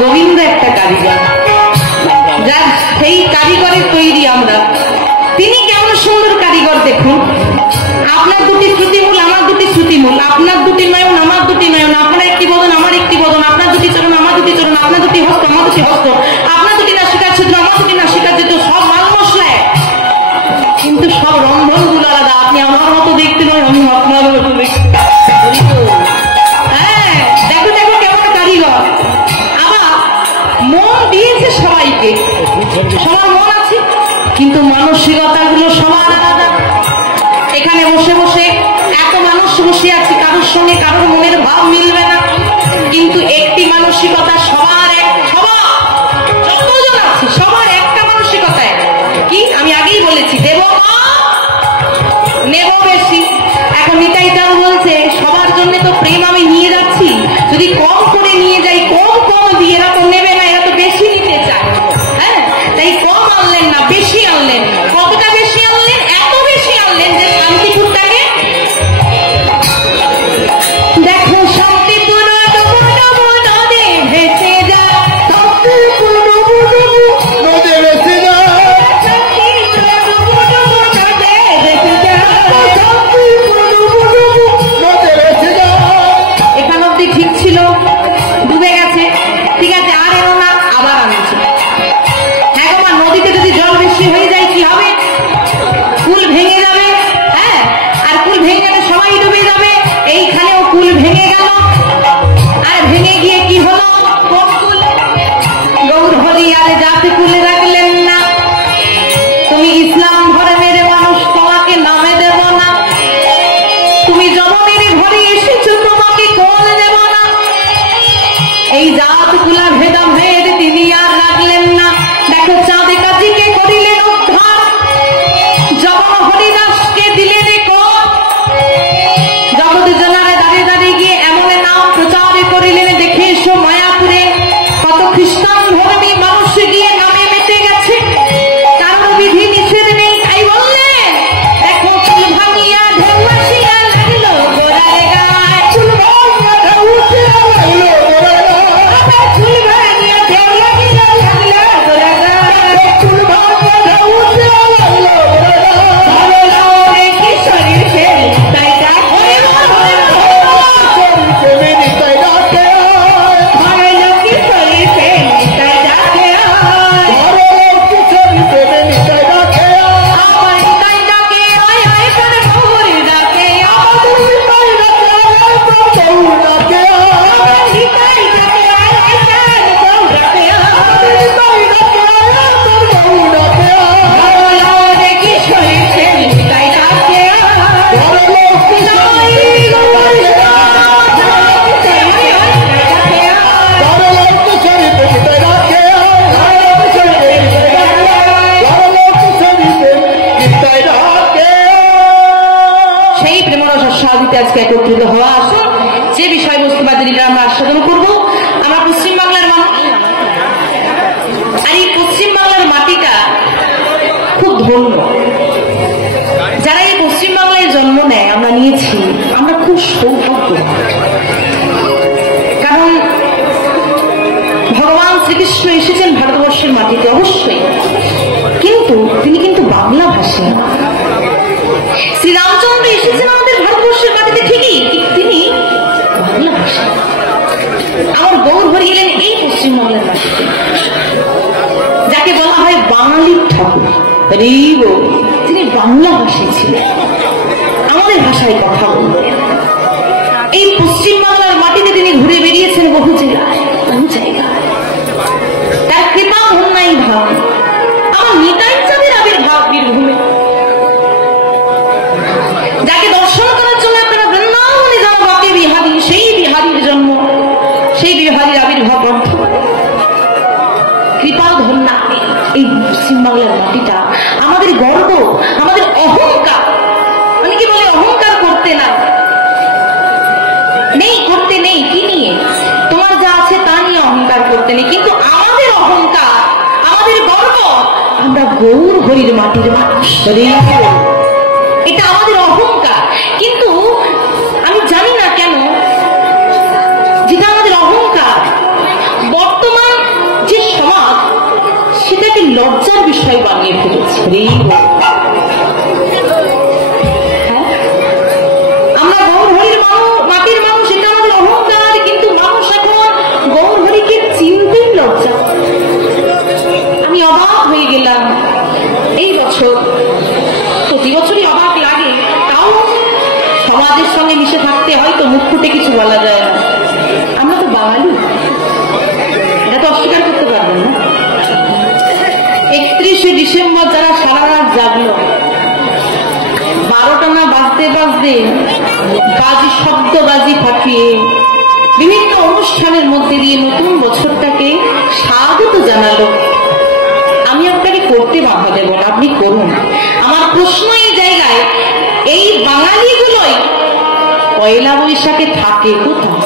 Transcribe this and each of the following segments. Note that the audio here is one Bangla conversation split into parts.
গোবিন্দ একটা কারিগর, যার সেই কারিগরের তৈরি আমরা। তিনি কেমন সুন্দর কারিগর দেখুন। আপনার দুটি শ্রুতিমূল, আমার দুটি শ্রুতিমূল, আপনার দুটি নয়ন, আমার দুটি নয়ন, আপনার একটি বদন, আমার একটি বদন, আপনার দুটি চরণ, আমার দুটি চরণ, আপনার দুটি হস্ত, আমার দুটি হস্ত, আপনার দুটি নাসিকার ছিদ্র, আমার দুটি নাসিকার ছিদ্র, সব মাল মশলা, কিন্তু সব রন্ধনগুলো আলাদা। আপনি আমার মতো দেখতে নয়, আমি আপনার মতো দেখতে। হ্যাঁ, দেখো দেখো কেমন কারিগর। আবার মন দিয়েছে সবাইকে, সবার মন আছে, কিন্তু মানসিকতা গুলো সবার আলাদা। এখানে বসে বসে এত মানুষ বসে আছে, কারোর সঙ্গে কারোর মনের ভাব মিলবে না, কিন্তু একটি মানসিকতা সবার এক। সবার যতজন আছে সবার একটা মানসিকতায় কি, আমি আগেই বলেছি, দেব নেব বেশি। এখন নিতাইটাও বলছে সবার জন্য তো প্রেম আমি নিয়ে যাচ্ছি, যদি কম করে নিয়ে যাই, কম কম দিয়ে, এরা তো নেবে না, এরা তো বেশি নিতে চায়। হ্যাঁ, তাই কম আনলেন না, বেশি আনলেন। কতটা বেশি আনলেন? এত বেশি আনলেন যে শান্তিপুরটাকে দেখো, শান্তিপুর নদে ভেসে যায়, শান্তিপুর নদে ভেসে যায়, এখান অব্দি ঠিক ছিল, ডুবে গেছে, ঠিক আছে, আর এলো না, আবার আনছে। হ্যাঁ গো মা, নদীতে যদি জল বেশি হয়ে যায় কি হবে? কুল ভেঙে যাবে। হ্যাঁ, আর কুল ভেঙে গেলে সবাই ডুবে যাবে। এইখানেও কুল ভেঙে গেল, আর ভেঙে গিয়ে কি হলো? গৌর হরি আর জাতি কুলে রাখলেন না। তুমি ইসলাম ধর্মের মানুষ, তোমাকে নামে দেব না। তুমি জনমের ঘরে এসেছো, তোমাকে কোল দেব না। এই জাত কুলা ভেদাভেদ তিনি আর রাখলেন না। দেখো, চাঁদে কাজীকে করিলেন উদ্ধার, জগন হরিদাসকে দিলেন কর, জগৎ জনারে দাঁড়িয়ে দাঁড়িয়ে গিয়ে এমন নাম প্রচার করিলেন। দেখে এসো মায়াপুরে কত খ্রিস্টান ধর্মী মানুষ গিয়ে নামে মেতে গেছে, কারণ বিধি নিষেধ নেই, তাই বললেন। দেখো, চুল ভাঙিয়া ঢেউ আসিয়া লাগলো গোড়ায় গায়, চুল ভাঙিয়া ঢেউ আসিয়া লাগলো গোড়ায় গায়, চুল ভাঙিয়া ঢেউ লাগিয়া লাগলো গোড়ায় গায়, চুল ভাঙিয়া ঢেউ আসিয়া লাগলো গোড়ায় গায়। ভালো লাগে কি শরীর ফেল তাই ডাকে, শরীর ফেল তাই ডাকে, ভালো লাগে শরীর ফেল তাই ডাকে, ভালো লাগে শরীর ফেল তাই ডাকে, আমার তাই ডাকে, আয় আয় করে মোর ডাকে, আমার তাই ডাকে, আয় করে মোর ডাকে, আমার তাই ডাকে, আয় আয় করে মোর ডাকে, আমার তাই ডাকে, আয় আয় করে মোর ডাকে, ভালো লাগে কি শরীর ফেল তাই ডাকে, ভালো লাগে সেই প্রেমরস স্বাদিতে আজকে একত্রিত হওয়া আসুন। যে বিষয়বস্তু বাজারিটা আমরা আস্বাদন করবো, আমরা পশ্চিমবাংলার মানুষ, আর এই পশ্চিমবাংলার মাটিটা খুব ধন্য। যারা এই পশ্চিমবাংলায় জন্ম নেয়, আমরা নিয়েছি, আমরা খুব সৌভাগ্য। কারণ ভগবান শ্রীকৃষ্ণ এসেছেন ভারতবর্ষের মাটিতে অবশ্যই, কিন্তু তিনি কিন্তু বাংলা ভাষী। শ্রীরামচন্দ্র এসেছেন আমাদের ভারতবর্ষের মাটিতে ঠিকই, তিনি বাংলা ভাষী। আমার গৌর হরি এলেন এই পশ্চিমবাংলার মাটিতে, যাকে বলা হয় বাঙালির ঠাকুর। তিনি বাংলা ভাষী ছিলেন, আমাদের ভাষায় কথা বললেন। এই পশ্চিমবাংলার মাটিতে তিনি ঘুরে বেরিয়েছেন বহু জায়গায়, বহু জায়গায়। তার কৃপা ধন্যাই ভাব, আমার নিতাই চাঁদের আবির্ভাব বীরভূমে, যাকে দর্শন করার জন্য আপনারা বৃন্দাবনে যাওয়া বাকি বিহারী, সেই বিহারীর জন্ম, সেই বিহারীর আবির্ভাব বর্ধমানে। কৃপা ধন্যা এই পশ্চিমবাংলার মাটিটা আমাদের গর্ব, আমাদের অহংকার। অনেকে বলে অহংকার করতে না, নেই, করতে নেই, কি নিয়ে? তোমার যা আছে তা নিয়ে অহংকার করতে নেই, কিন্তু আমাদের অহংকার, আমাদের গর্ব, আমরা গৌর হরির মাটির মানুষ, এটা আমাদের অহংকার। কিন্তু আমি জানি না কেন যেটা আমাদের অহংকার, বর্তমান আমরা গৌরহরির মাটির মানুষ, এটা আমাদের অহংকার, কিন্তু মানুষ এখন গৌরহরিকে চিনতেই লজ্জা। আমি অবাক হয়ে গেলাম এই বছর, প্রতি বছরই অবাক লাগে, তাও সমাজের সঙ্গে মিশে থাকতে হয়তো মুখ ফুটে কিছু বলা যায় না। আমরা তো বাঙালি, এটা তো অস্বীকার করতে পারবেন না। 31শে ডিসেম্বর যারা সারা রাত জাগলো, 12টা না বাজতে বাজতে বাজি শব্দবাজি ফাটিয়ে বিভিন্ন অনুষ্ঠানের মধ্যে দিয়ে নতুন বছরটাকে স্বাগত জানালো, আমি আপনাকে করতে বাধা দেব না, আপনি করুন। আমার প্রশ্ন এই জায়গায়, এই বাঙালিগুলোই পয়লা বৈশাখে থাকে কোথায়?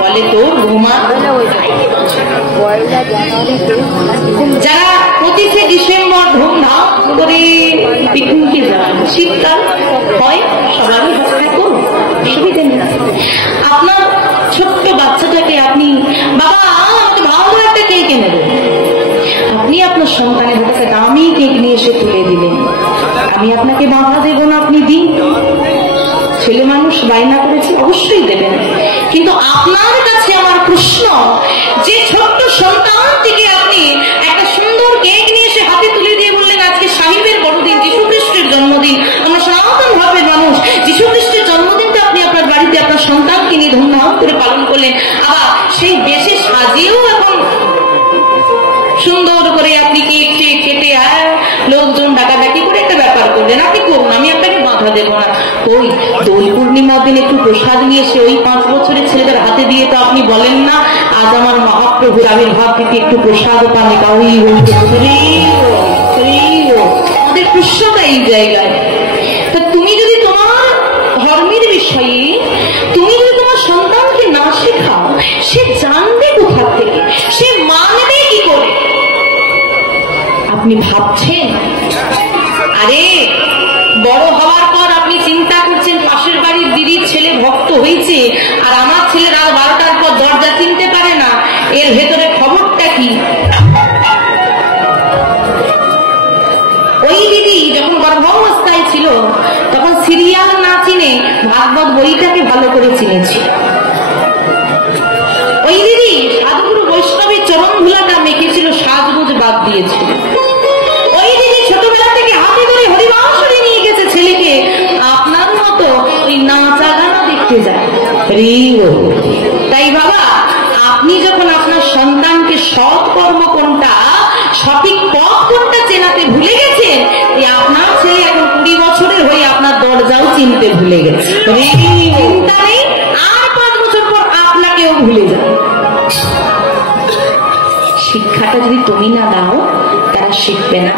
বলে তোর ঘুমা। যারা 25শে ডিসেম্বর ধুমধাম করে পিকনিকে যান, শীতকাল হয় সবারই হত্যা করুন, অসুবিধা নেই। আপনার ছোট্ট বাচ্চাটাকে আপনি, বাবা আমাকে ভালো একটা কেক এনে দেবেন, আপনি আপনার সন্তানের হাতে দামি কেক নিয়ে এসে তুলে দিলেন, আমি আপনাকে বাধা দেব না, আপনি দিন। ছেলে মানুষ বায়না করেছে, অবশ্যই দেবেন। কিন্তু আপনার কাছে আমার প্রশ্ন, যে ছোট্ট সন্তানটিকে আপনি একটা সুন্দর কেক নিয়ে এসে হাতে তুলে দিয়ে বললেন আজকে সাহিবের বড়দিন, যীশু খ্রিস্টের জন্মদিন, আমরা সনাতন ভাবের মানুষ, যীশু খ্রিস্টের জন্মদিনটা আপনি আপনার বাড়িতে আপনার সন্তানকে নিয়ে ধুমধাম করে পালন করলেন, আবার সেই বেশে সাজিয়েও এখন সুন্দর করে আপনি কেক কেটে লোকজন ডাকাডাকি করে একটা ব্যাপার করলেন, আপনি করুন, আমি আপনাকে বাধা দেব না। ওই দোল পূর্ণিমার দিন একটু প্রসাদ নিয়ে এসে ওই 5 বছরের ছেলেদের হাতে দিয়ে তো আপনি বলেন না আজ আমার মহাপ্রভুর আবির্ভাব থেকে একটু প্রসাদ পান, আমাদের প্রশ্নটা এই জায়গায়। তা তুমি যদি তোমার ধর্মের বিষয়ে তুমি যদি তোমার সন্তানকে না শেখাও, সে জানবে কোথা থেকে, সে মানবে কি করে? আপনি ভাবছেন আরে বড় হওয়ার পর আপনি চিন্তা করছেন পাশের বাড়ির দিদির ছেলে ভক্ত হয়েছে আর আমার ছেলে রাত 12টার পর দরজা চিনতে পারে না, এর ভেতরে খবরটা কি? ওই দিদি যখন গর্ভাবস্থায় ছিল তখন সিরিয়াল না চিনে ভাগবত বইটাকে ভালো করে চিনেছিল। ওই দিদি সাধুগুরু বৈষ্ণবের চরণ ধুলাটা মেখেছিল, সাজগোজ বাদ দিয়েছিল। ওই দিদি ছোটবেলা থেকে হাতে ধরে হরিবাসরে নিয়ে গেছে ছেলেকে, আপনার মতো ওই নাচা গানা দেখতে যায়। তাই বাবা, আপনি যখন আপনার সন্তানকে সৎ কর্ম কোনটা, সঠিক পথ কোনটা চেনাতে ভুলে গেছেন, আপনার ছেলে এখন 20 বছরের হয়ে আপনার দরজাও চিনতে ভুলে গেছে। চিন্তা নেই, আর 5 বছর পর আপনাকেও ভুলে যাবে। শিক্ষাটা যদি তুমি না দাও তারা শিখবে না।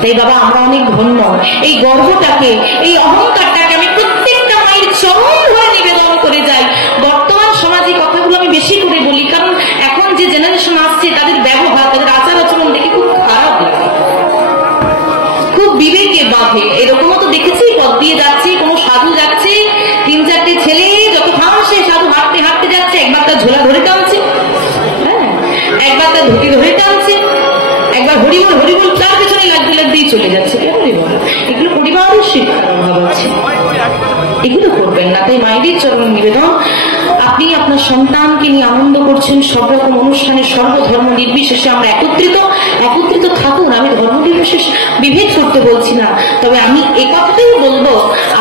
তাই বাবা আমরা অনেক ধন্য, এই গর্বটাকে, এই অহংকারটাকে আমি প্রত্যেকটা মায়ের চরণ ধরে নিবেদন করে যাই। বর্তমান সমাজে কথাগুলো আমি বেশি করে বলি, কারণ এখন যে জেনারেশন আসছে তাদের ব্যবহার, তাদের আচার আচরণ দেখে খুব খারাপ লাগে, খুব বিবেকে বাঁধে। এরকমও তো দেখেছি, পথ দিয়ে যাচ্ছে কোনো সাধু যাচ্ছে, 3-4টে ছেলে যতক্ষণ সে সাধু হাঁটতে হাঁটতে যাচ্ছে, একবার তার ঝোলা ধরে টানছে, হ্যাঁ, একবার তার ধুতি ধরে টানছে, একবার হরিবল হরিবল তার পেছনে লাগতে লাগতেই চলে যাচ্ছে। কেন হরিবল? এগুলো পরিবারের শিক্ষার অভাব আছে, এগুলো করবেন না। তাই মায়েদের চরণ নিবেদন, আপনি আপনার সন্তানকে নিয়ে আনন্দ করছেন, সব রকম অনুষ্ঠানে সর্বধর্ম নির্বিশেষে আমরা একত্রিত থাকুন। আমি ধর্ম নির্বিশেষ বিভেদ করতে বলছি না, তবে আমি এ কথাটাই বলবো,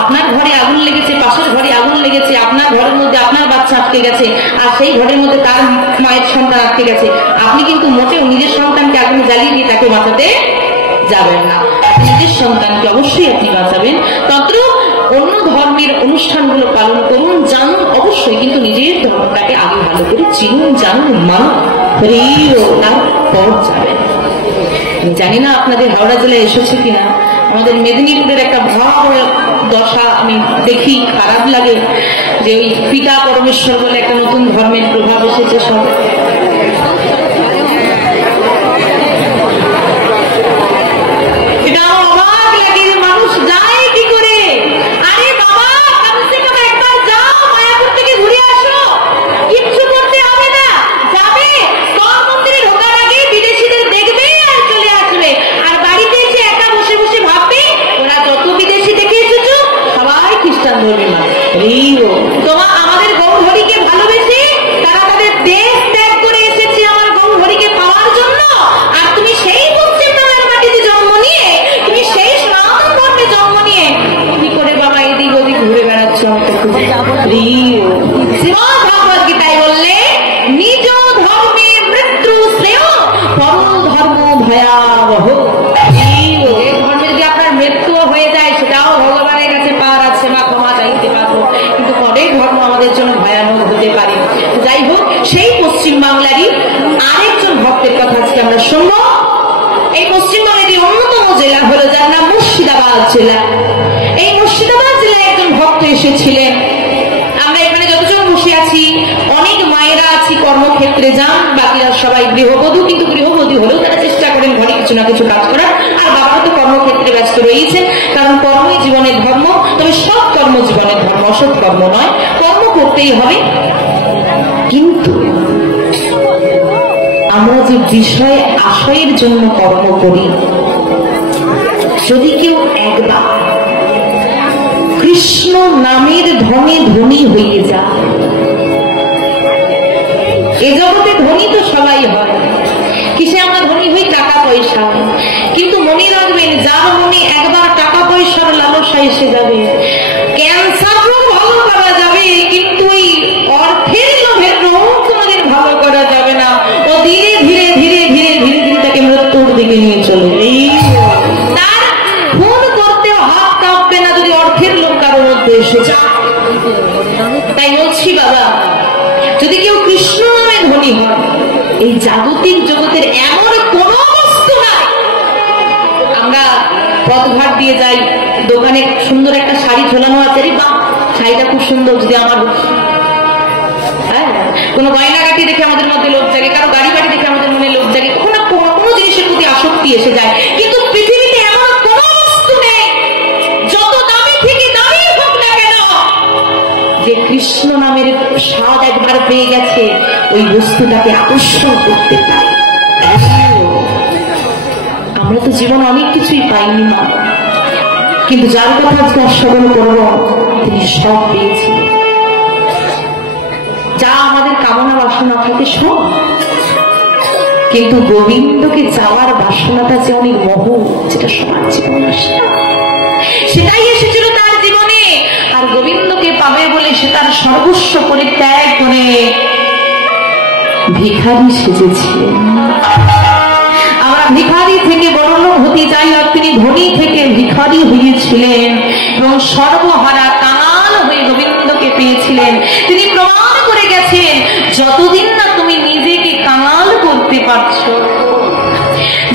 আপনার ঘরে আগুন লেগেছে, পাশের ঘরে আগুন লেগেছে, আপনার ঘরের মধ্যে আপনার বাচ্চা আটকে গেছে আর সেই ঘরের মধ্যে তার মায়ের সন্তান আটকে গেছে, আপনি কিন্তু মোটেও নিজের সন্তানকে আগুনে জ্বালিয়ে দিয়ে তাকে বাঁচাতে যাবেন না। নিজের সন্তানকে অবশ্যই আপনি বাঁচাবেন। তন্ত্র অন্য ধর্মের অনুষ্ঠানগুলো পালন করুন, জানুন অবশ্যই, কিন্তু নিজের ধর্মটাকে আগে ভালো করে চিনুন, জানুন, মানুন, তারপর যাবেন। আমি জানি না আপনাদের হাওড়া জেলায় এসেছে কিনা, আমাদের মেদিনীপুরের একটা ভয়াবহ দশা আমি দেখি, খারাপ লাগে যে ওই পিতা পরমেশ্বর বলে একটা নতুন ধর্মের প্রভাব এসেছে সব। এটা অবাক লাগে, মানুষ যায় কি করে? আরে বাবা, কমসে কম একবার যাও, মায়াপুর থেকে ঘুরে আসো, কিচ্ছু করতে হবে না, যাবে জেলা। এই মুর্শিদাবাদ জেলায় একজন ভক্ত এসেছিলেন। আমরা এখানে যতজন বসে আছি অনেক মায়েরা আছি কর্মক্ষেত্রে যান, বাকিরা সবাই গৃহবধূ, কিন্তু গৃহবধূ হলেও তারা চেষ্টা করেন ঘরে কিছু না কিছু কাজ করার। আর বাবারা তো কর্মক্ষেত্রে ব্যস্ত রয়েছেন, কারণ কর্মই জীবনের ধর্ম। তবে সব কর্ম জীবনের ধর্ম, অসৎ কর্ম নয়, কর্ম করতেই হবে। কিন্তু আমরা যে বিষয় আশয়ের জন্য কর্ম করি, যদি কেউ একবার কৃষ্ণ নামের ধনে ধনী হয়ে যায়, এ জগতে ধনী তো সবাই হয়, কিসে আমরা ধনী হই? টাকা পয়সা। কিন্তু মনে রাখবেন, যার মনে একবার টাকা পয়সার লালসা এসে যাবে, ক্যান্সারও ভালো করা যাবে, কিন্তু ওই অর্থের লোভের রোগ কোনোদিন ভালো করা যাবে না। ও ধীরে ধীরে ধীরে ধীরে ধীরে ধীরে তাকে মৃত্যুর দিকে নিয়ে চলে। তার খুন করতেও হাত কাঁপবে না যদি অর্থের লোভ কারোর মধ্যে এসে যায়। তাই বলছি বাবা, যদি কেউ কৃষ্ণ নামে ধনী হয়, এই জাগতিক জগতের এমন কোন বস্তু নাই। আমরা পথঘাট দিয়ে যাই, দোকানে সুন্দর একটা শাড়ি ঝোলানো আছে, বা শাড়িটা খুব সুন্দর, যদি আমার হ্যাঁ কোনো গয়নাগাটি দেখে আমাদের মধ্যে লোভ জাগে, কারো গাড়ি বাড়ি দেখে আমাদের মনে লোভ জাগে, কোনো কোনো জিনিসের প্রতি আসক্তি এসে যায়। কিন্তু পৃথিবীতে এমন কোন বস্তু নেই, যত দামি থেকে দামি হোক না কেন, যে কৃষ্ণ নামের স্বাদ একবার পেয়ে গেছে ওই বস্তুটাকে আকর্ষণ করতে পারে। আমরা তো জীবন অনেক কিছুই পাইনি মা, কিন্তু যার কথা আজকে স্মরণ করব তিনি সব পেয়েছেন। যা আমাদের কামনা বাসনা থাকে সব, কিন্তু গোবিন্দকে চাওয়ার বাসনাটা যে অনেক মহৎ, যেটা সবার জীবনে আসে, সেটাই এসেছিল তার জীবনে। আর গোবিন্দকে পাবে বলে সে তার সর্বস্ব পরিত্যাগ করে ভিখারি সেজেছিলেন। আমরা ভিখারি থেকে বড়লোক হতে চাই, আর তিনি ধনী থেকে ভিখারি হয়েছিলেন এবং সর্বহারা কাঙাল হয়ে গোবিন্দকে পেয়েছিলেন। তিনি প্রমাণ করে গেছেন, যতদিন না তুমি নিজেকে কাঙাল করতে পারছো,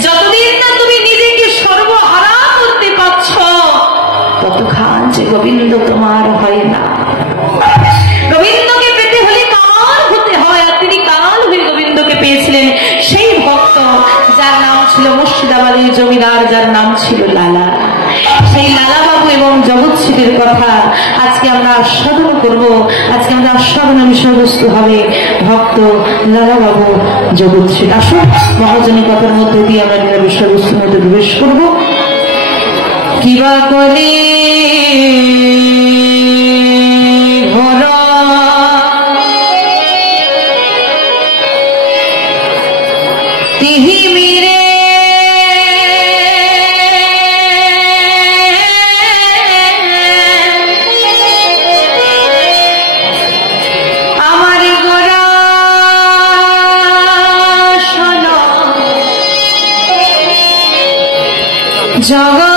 যতদিন না তুমি নিজেকে সর্বহারা করতে পারছো, ততক্ষণ যে গোবিন্দ তোমার হয় না। গোবিন্দকে পেতে হলে কাঙাল হতে হয়, আর তিনি কাঙাল হয়ে গোবিন্দকে পেয়েছিলেন। সেই ভক্ত যার নাম ছিল মুর্শিদাবাদের জমিদার, যার নাম ছিল লালা, সেই লালা বাবু এবং জগৎশ্রীর কথা আজকে আমরা আস্বাদন করব। আজকে আমরা আস্বাদনের বিষয়বস্তু হবে ভক্ত লালা বাবু জগৎশ্রী। আসুন মহাজনী কথার মধ্যে দিয়ে আমরা বিষয়বস্তুর মধ্যে প্রবেশ করবো। কিবা করে ঘোরা তিহিমিরে আমার গোরা শোনো জগৎ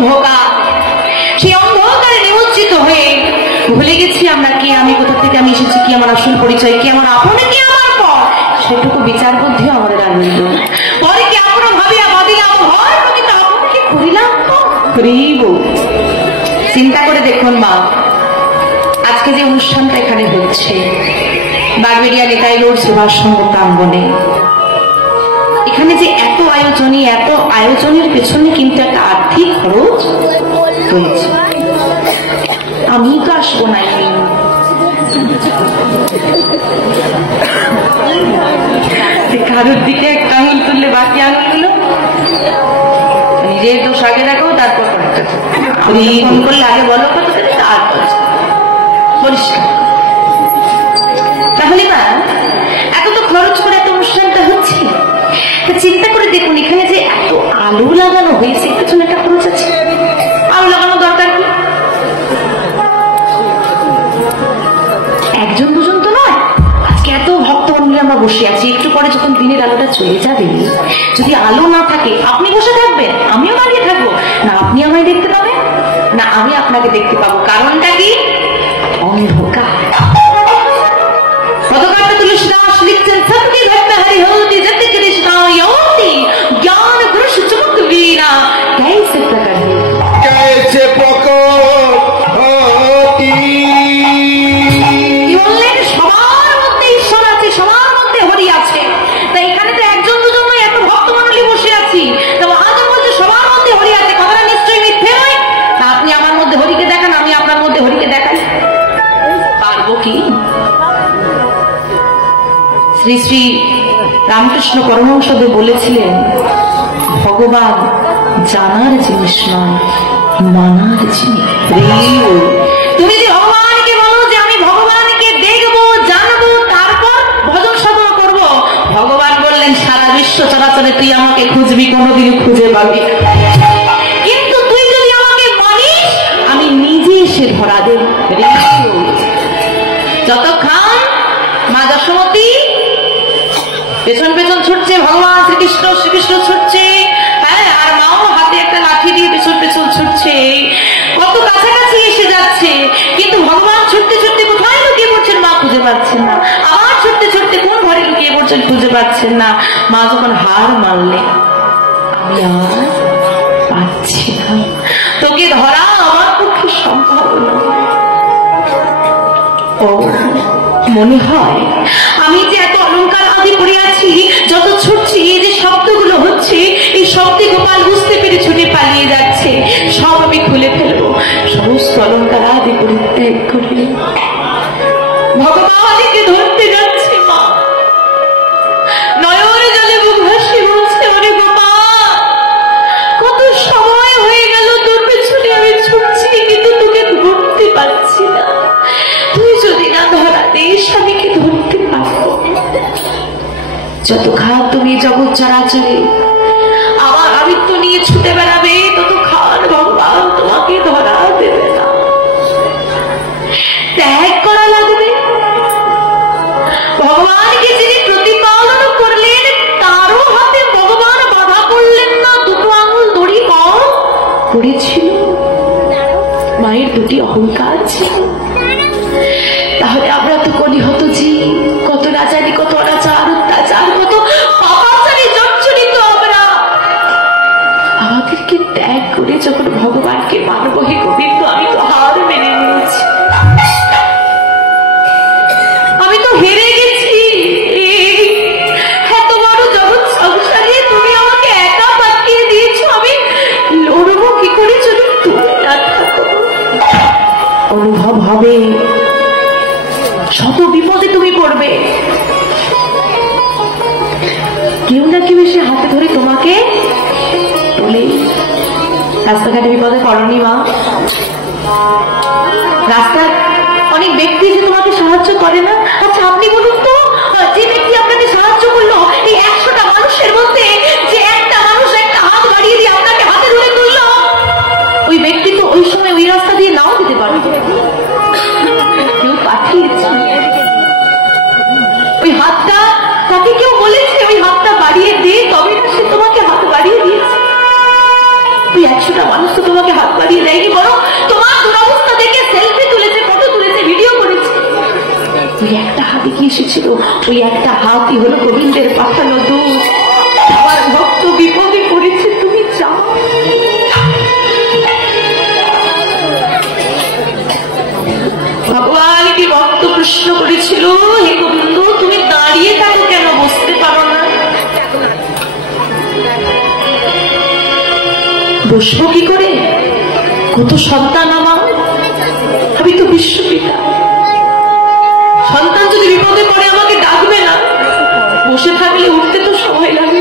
অন্ধকার, সেই অন্ধকারে নিমজ্জিত হয়ে ভুলে গেছি আমরা কে, আমি কোথা থেকে আমি এসেছি, কি আমার আসল পরিচয়, কি আমার আপনে, কি আমার পর, সেটুকু বিচার বুদ্ধিও আমাদের আর রইল। পরে কি আপন ভাবিয়া বাদিলাম ভয়, কিন্তু আপনাকে করিলাম করিব। চিন্তা করে দেখুন মা, আজকে যে অনুষ্ঠানটা এখানে হচ্ছে বারবেরিয়া নিতাই রোড সুভাষ সংঘ প্রাঙ্গণে, এখানে যে এত আয়োজনের পেছনে কিন্তু একটা আর্থিক খরচ রয়েছে। আমি তো আসবো না, কারোর দিকে একটা আঙুল তুললে বাকি আঙুলগুলো নিজের দোষ আগে রাখো, তারপর ফোন করলে আগে বলো কত দেবে, তারপর পরিষ্কার। তাহলে না এত তো খরচ করে এত অনুষ্ঠানটা হচ্ছে, চিন্তা করে দেখুন এখানে যে এত আলু লাগানো হয়েছে, পেছনে একটা খরচ আছে। আলু লাগানো দরকার কি? একজন দুজন তো নয়, আজকে এত ভক্তমন্ডলী আমরা বসে আছি। একটু পরে যখন দিনের আলোটা চলে যাবে, যদি আলো না থাকে, আপনি বসে থাকবেন, আমিও দাঁড়িয়ে থাকবো না, আপনি আমায় দেখতে পাবেন না, আমি আপনাকে দেখতে পাবো। কারণটা কি? অন্ধকার। গতকাল তুলসীদাস লিখছেন, সত্যি ভক্ত হরি হতি যত কৃষ্ণ योति ज्ञान पुरुष चमक वीरा कैसे प्रकट होती। বললেন সবার মধ্যে ঈশ্বর আছে, সবার মধ্যে হরি আছে। তাই এখানে তো একজন দুজন নয়, এত ভক্তমণ্ডলী বসে আছি, তো মহাজন বলছে সবার মধ্যে হরি আছে। কথাটা নিশ্চয়ই মিথ্যে নয়। না, আপনি আমার মধ্যে হরিকে দেখান, আমি আপনার মধ্যে হরিকে দেখাই, পারবো কি? শ্রী শ্রী রামকৃষ্ণ পরমহংসদেব বলেছিলেন, ভগবান জানার জিনিস নয়, মানার জিনিস। তুমি যে ভগবানকে বলো যে আমি ভগবানকে দেখবো, জানবো, তারপর ভজন সাধনা করবো, ভগবান বললেন সারা বিশ্ব চরাচরে তুই আমাকে খুঁজবি, কোনোদিনও খুঁজে পাবি, কিন্তু তুই যদি আমাকে মানিস আমি নিজে এসে ধরা দেব। যতক্ষণ মা যশোমতী পেছন পেছন ছুটছে, ভগবান শ্রীকৃষ্ণ ছুটছে, হ্যাঁ, আর মাও হাতে একটা লাঠি দিয়ে পেছন পেছন ছুটছে, কত কাছাকাছি এসে যাচ্ছে, কিন্তু ভগবান ছুটতে ছুটতে কোথায় লুকিয়ে পড়ছেন মা খুঁজে পাচ্ছেন না, আবার ছুটতে ছুটতে কোন ঘরে লুকিয়ে পড়ছেন খুঁজে পাচ্ছেন না। মা যখন হার মারলেন, আমি আর পাচ্ছি না, তোকে ধরা আমার পক্ষে সম্ভব নয়। ও মনে হয় আমি যে এত অলঙ্কার আদি পড়ে আছি, যত ছুটছি, এই যে শব্দগুলো হচ্ছে, এই শব্দে গোপাল বুঝতে পেরে ছুটে পালিয়ে যাচ্ছে, সব আমি খুলে ফেলবো, সমস্ত অলঙ্কার আদি পরিত্যাগ করে ভগবানকে ধরতে যাচ্ছে। মা নয়নে জলে মুখ ভাসি বলছে, ওরে গোপাল, কত সময় হয়ে গেল তোর পেছনে আমি ছুটছি, কিন্তু তোকে ধরতে পারছি না, তুই যদি না ধরা দিস আমি কি ধরতে পারবো? যতক্ষণ তুমি জগৎ চরাচরে আমার আমিত্ব নিয়ে ছুটে বেড়াবে, ততক্ষণ ভগবান তোমাকে ধরা দেবে না, ত্যাগ করা লাগবে। ভগবানকে যিনি প্রতিপালন করলেন, তারও হাতে ভগবান বাধা করলেন না, দুটো আঙুল দড়ি কম পড়েছিল, মায়ের দুটি অহংকার ছিল। তাহলে আমরা তো কলিহত জীব, কত রাজারি, কত অনাচার, অত্যাচার, কত পাপাচারী জর্জরিত আমরা, আমাদেরকে ত্যাগ করে যখন ভগবানকে মানব, হে গোবিন্দ, আমি তো হার মেনে নিয়েছি, আমি তো হেরে গেছি। এত বড় জগৎ সংসারে তুমি আমাকে একা পাঠিয়ে দিয়েছো, আমি লড়বো কি করে যদি তুমি না থাকো? অনুভব হবে শত বিপদে তুমি পড়বে, কেউ না কেউ এসে হাতে ধরে তোমাকে বলে। রাস্তাঘাটে বিপদে পড়নি মা? রাস্তার অনেক ব্যক্তি যে তোমাকে সাহায্য করে না? আচ্ছা আপনি বলুন তো, যে ব্যক্তি আপনাকে সাহায্য করলো, এই 100টা মানুষের মধ্যে যে একটা মানুষ একটা হাত বাড়িয়ে দিয়ে আপনাকে হাতে ধরে তুললো, ওই ব্যক্তি তো ওই সময় ওই রাস্তা দিয়ে নাও দিতে পারে, কেউ পাঠিয়েছে। ওই হাতটা তাকে কেউ বলেছে ওই হাতটা বাড়িয়ে দে, তবে সে তোমাকে হাত বাড়িয়ে দিয়েছে। ওই 100টা মানুষ তো তোমাকে হাত বাড়িয়ে দেয়নি, বরং তোমার দুরবস্থা দেখে সেলফি তুলেছে, ফটো তুলেছে, ভিডিও করেছে। ওই একটা হাত কি এসেছিল, ওই একটা হাতই হলো গোবিন্দের পাঠানো দূত। আমার ভক্ত বিপদে পড়েছে, তুমি চাও। ভগবান কি ভক্ত প্রশ্ন করেছিল, হে গোবিন্দ তুমি দাঁড়িয়ে থাকো কেন, বসতে পারো না? বসবো কি করে, কত সন্তান আমার, আমি তো বিশ্বপিতা। সন্তান যদি বিপদে পড়ে আমাকে ডাকবে না, বসে থাকলে উঠতে তো সময় লাগবে।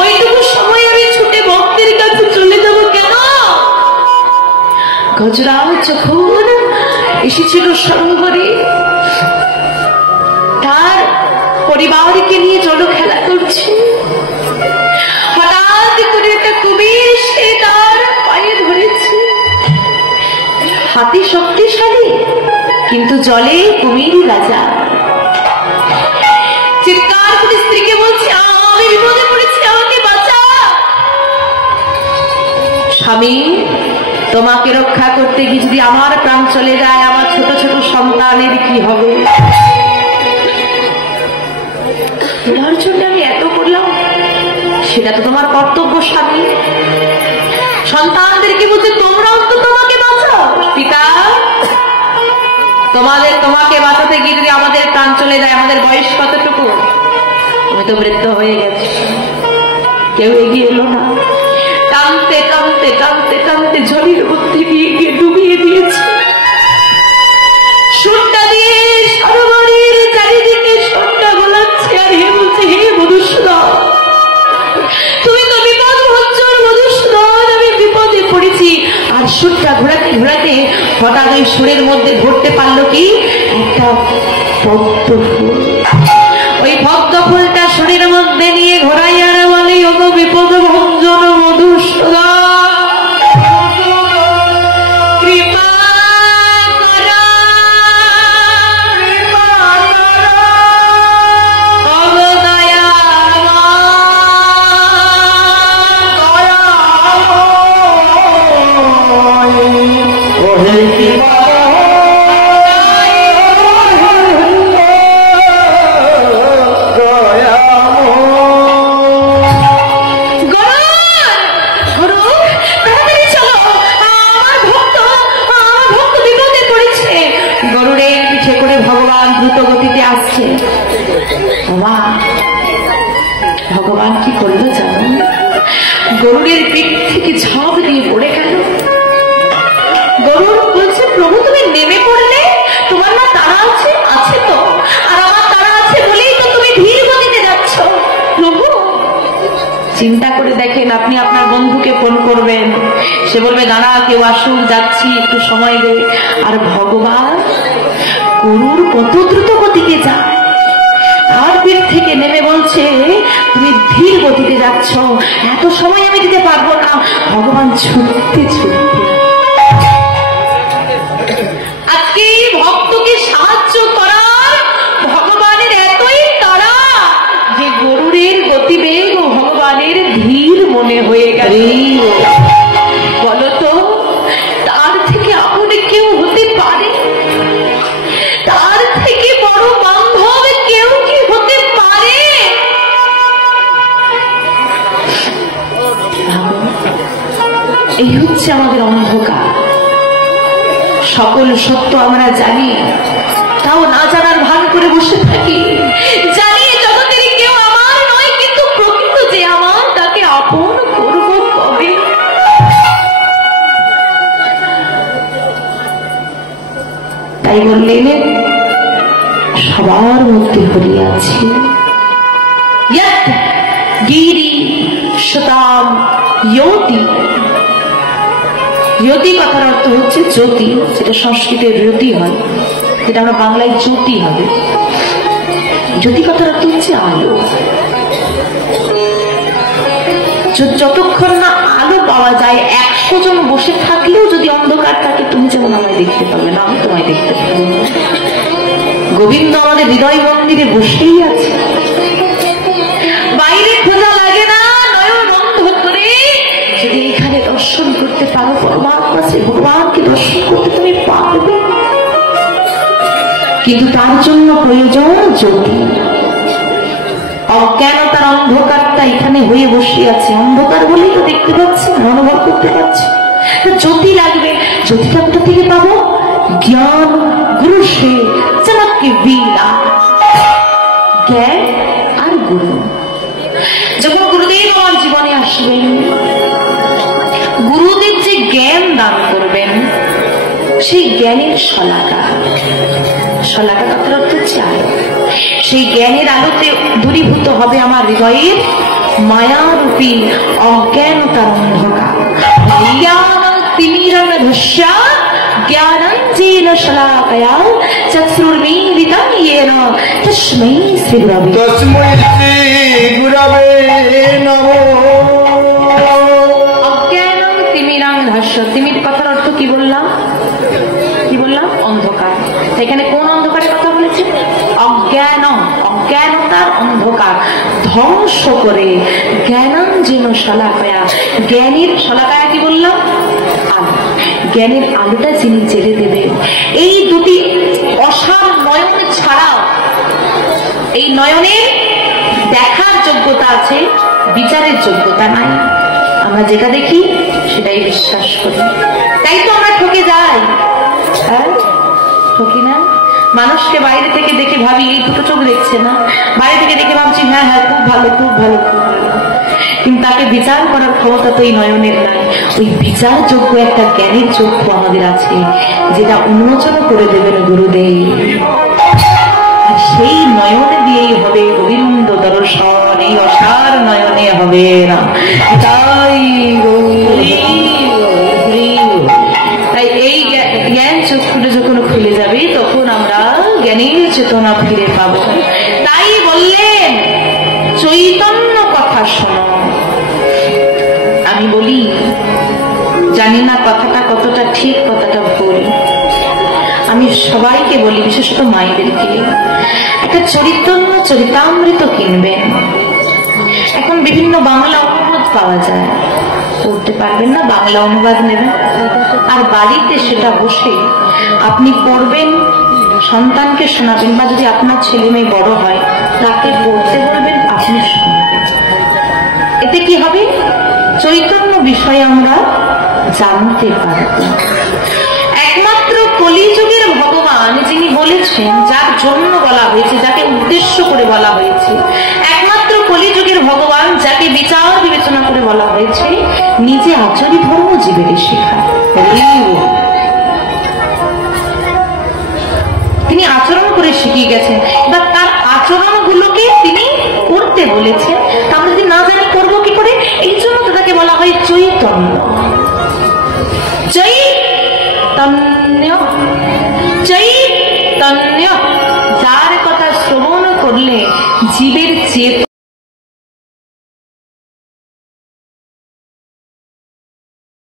ওইটুকু সময় আমি ছুটে ভক্তের কাছে চলে যাবো কেন? গজরাজ যখন এসেছিল সরোবরে, তার পরিবারকে নিয়ে জল খেলা করছে, হঠাৎ করে একটা কুমির সে তার পায়ে ধরেছে। হাতি শক্তিশালী, কিন্তু জলে কুমিরই রাজা। চিৎকার করে স্ত্রীকে বলছে, আমি বিপদে পড়েছি, আমাকে বাঁচা। স্বামী, তোমাকে রক্ষা করতে গিয়ে যদি আমার প্রাণ চলে যায়, আমার ছোট ছোট সন্তানের কি হবে? তোমার জন্য আমি এত করলাম, সেটা তো তোমার কর্তব্য স্বামী। সন্তানদেরকে বলছে, তোমরা অন্তত তোমাকে বাঁচাও। পিতা, তোমাকে বাঁচাতে গিয়ে যদি আমাদের প্রাণ চলে যায়, আমাদের বয়স কতটুকু? তুমি তো বৃদ্ধ হয়ে গেছে। কেউ এগিয়ে এলো না। টানতে টানতে টানতে টানতে ঝড়ের মধ্যে নিয়ে গিয়ে ডুবিয়ে দিয়েছে। সুরটা দিয়ে সরোবরের চারিদিকে সুরটা গোলাচ্ছে, আর হে বলছে, হে মধুসূদন, তুমি তো বিপদ হচ্ছ মধুসূদন, আমি বিপদে পড়েছি। আর সুরটা ঘোরাতে ঘোরাতে হঠাৎ ওই সুরের মধ্যে ধরতে পারলো কি, একটা পদ্ম ফুল। ওই পদ্ম ফুলটা সুরের মধ্যে নিয়ে ঘোরাইয়া বলে, ওগো বিপদ ভঞ্জন মধুসূদন, ভগবান কি করলো জানো? গরুরের পিঠ থেকে ঝাঁপ দিয়ে পড়ে গেল। গরুর বলছে, প্রভু তুমি নেমে পড়লে, তোমার না তাড়া আছে? আছে তো, আর আমার তাড়া আছে বলেই তো তুমি ধীর গতিতে যাচ্ছ। প্রভু, চিন্তা করে দেখেন, আপনি আপনার বন্ধুকে ফোন করবেন, সে বলবে দাঁড়া, কেউ আসুক, যাচ্ছি, একটু সময় দে। আর ভগবান গরুর কত দ্রুত গতিতে যায়, আর পিঠ থেকে নেমে বলছে, তুমি ধীর গতিতে যাচ্ছ, এত সময় আমি দিতে পারবো না। ভগবান ছুটতে ছুটতে আজকে ভক্তকে সাহায্য করার ভগবানের এতই তাড়া যে গরুরের গতিবেগ ও ভগবানের ধীর মনে হয়ে গেল। বলতো, তার থেকে আপনি কেউ হতে পারে? তার থেকে বড় বান্ধব কেউ কি হতে পারে? এই হচ্ছে আমাদের অন্ধকার। সকল সত্য আমরা জানি, তাও না জানার ভান করে বসে থাকি। জানি জগতের কেউ আমার নয়, কিন্তু প্রকৃত যে আমার, তাকে আপন করব কবে? তাই বললেন, সবার মধ্যে হরি আছে। গিরি সুতাম ইয়তি। ইয়তি কথার অর্থ হচ্ছে জ্যোতি, যেটা সংস্কৃতের জ্যোতি হয়, যেটা আমরা বাংলায় জ্যোতি হবে। জ্যোতি কথার অর্থ হচ্ছে আলো। যতক্ষণ না আলো পাওয়া যায়, 100 জন বসে থাকলেও যদি অন্ধকার থাকে, তুমি যেমন আমায় দেখতে পাবে না, আমি তোমায় দেখতে পাবো। গোবিন্দ আমাদের হৃদয় মন্দিরে বসেই আছে, বাইরে খোঁজা লাগে না, নয়ন দর্শন করতে তুমি পারবে, কিন্তু তার জন্য প্রয়োজন জ্যোতি। অজ্ঞানতার অন্ধকারটা এখানে হয়ে বসে আছে, অন্ধকার বলেই তো দেখতে পাচ্ছি, অনুভব করতে পারছি। জ্যোতি লাগবে, জ্যোতিটা কোথা থেকে পাবো? জ্ঞান গুরু সে চমকে বিনা, জ্ঞান আর গুরু। যখন গুরুদেব আমার জীবনে আসবেন, গুরুদেব যে জ্ঞান দান করবেন, সেই জ্ঞানের শলাকা, শলাকা কথার অর্থ হচ্ছে আলো। সেই জ্ঞানের আলোতে দূরীভূত হবে আমার হৃদয়ের মায়ারূপী অজ্ঞানতার অন্ধকার। জ্ঞানাঞ্জেন শলাকয়া চক্ষুর্মীলিতং येन তস্मै শ্রী গুরবে নমঃ। অজ্ঞানং তিমিরাং ধস্য, তিমির কথার অর্থ কি বললাম? কি বললাম? অন্ধকার। এখানে কোন অন্ধকারের কথা বলেছে? অজ্ঞান, অজ্ঞানতার অন্ধকার ধ্বংস করে জ্ঞানাঞ্জেন শলাকয়া, জ্ঞানীর শলাকয়া কি বললাম? আলো। জ্ঞানের আলোটা যিনি জেলে দেবে, এই দুটি অসার নয়ন ছাড়াও, এই নয়নের দেখার যোগ্যতা আছে, বিচারের যোগ্যতা নাই। আমরা যেটা দেখি সেটাই বিশ্বাস করি, তাই তো আমরা ঠকে যাই। হ্যাঁ, ঠকি না? মানুষকে বাইরে থেকে দেখে ভাবি এই দুটো চোখ দেখছে না, বাইরে থেকে দেখে ভাবছি হ্যাঁ হ্যাঁ খুব ভালো খুব ভালো খুব ভালো, কিন্তু তাকে বিচার করার ক্ষমতা তো এই নয়নের নাই। ওই বিচারযোগ্য একটা জ্ঞানের চক্ষু আমাদের আছে, যেটা উন্মোচন করে দেবেন গুরুদেব। সেই নয়নে দিয়েই হবে গোবিন্দ দর্শন, এই অসার নয়নে হবে না। তাই এই জ্ঞান চক্ষুটা যখন খুলে যাবে, তখন আমরা জ্ঞানের চেতনা ফিরে পাব। তাই বললেন চৈতন্য কথা শোনো। আমি বলি, জানি না কথাটা কতটা ঠিক কতটা ভুল, আমি সবাইকে বলি, বিশেষত মায়েদেরকে, একটা চরিতামৃত কিনবেন। এখন বিভিন্ন বাংলা অনুবাদ পাওয়া যায়, পড়তে পারবেন না, বাংলা অনুবাদ নেবেন, আর বাড়িতে সেটা বসে আপনি পড়বেন, সন্তানকে শোনাবেন, বা যদি আপনার ছেলে মেয়ে বড় হয় তাকে পড়তে বলবেন, আপনি শুনবেন। এতে কি হবে? চৈতন্য বিষয়ে আমরা জানতে পারব। একমাত্র কলিযুগের ভগবান যিনি বলেছেন, যার জন্য বলা হয়েছে, যাকে উদ্দেশ্য করে বলা হয়েছে, একমাত্র কলিযুগের ভগবান যাকে বিচার বিবেচনা করে বলা হয়েছে, নিজে আচরিত ধর্ম জীবের শেখায়। তিনি আচরণ করে শিখিয়ে গেছেন, বা তার আচরণগুলোকে তিনি করতে বলেছেন। আমরা যদি না জানি করবো কি করে? এই জন্য তো তাকে বলা হয় চৈতন্য। চৈতন্য, চৈতন্য, যার কথা শ্রবণ করলে জীবের চেতনা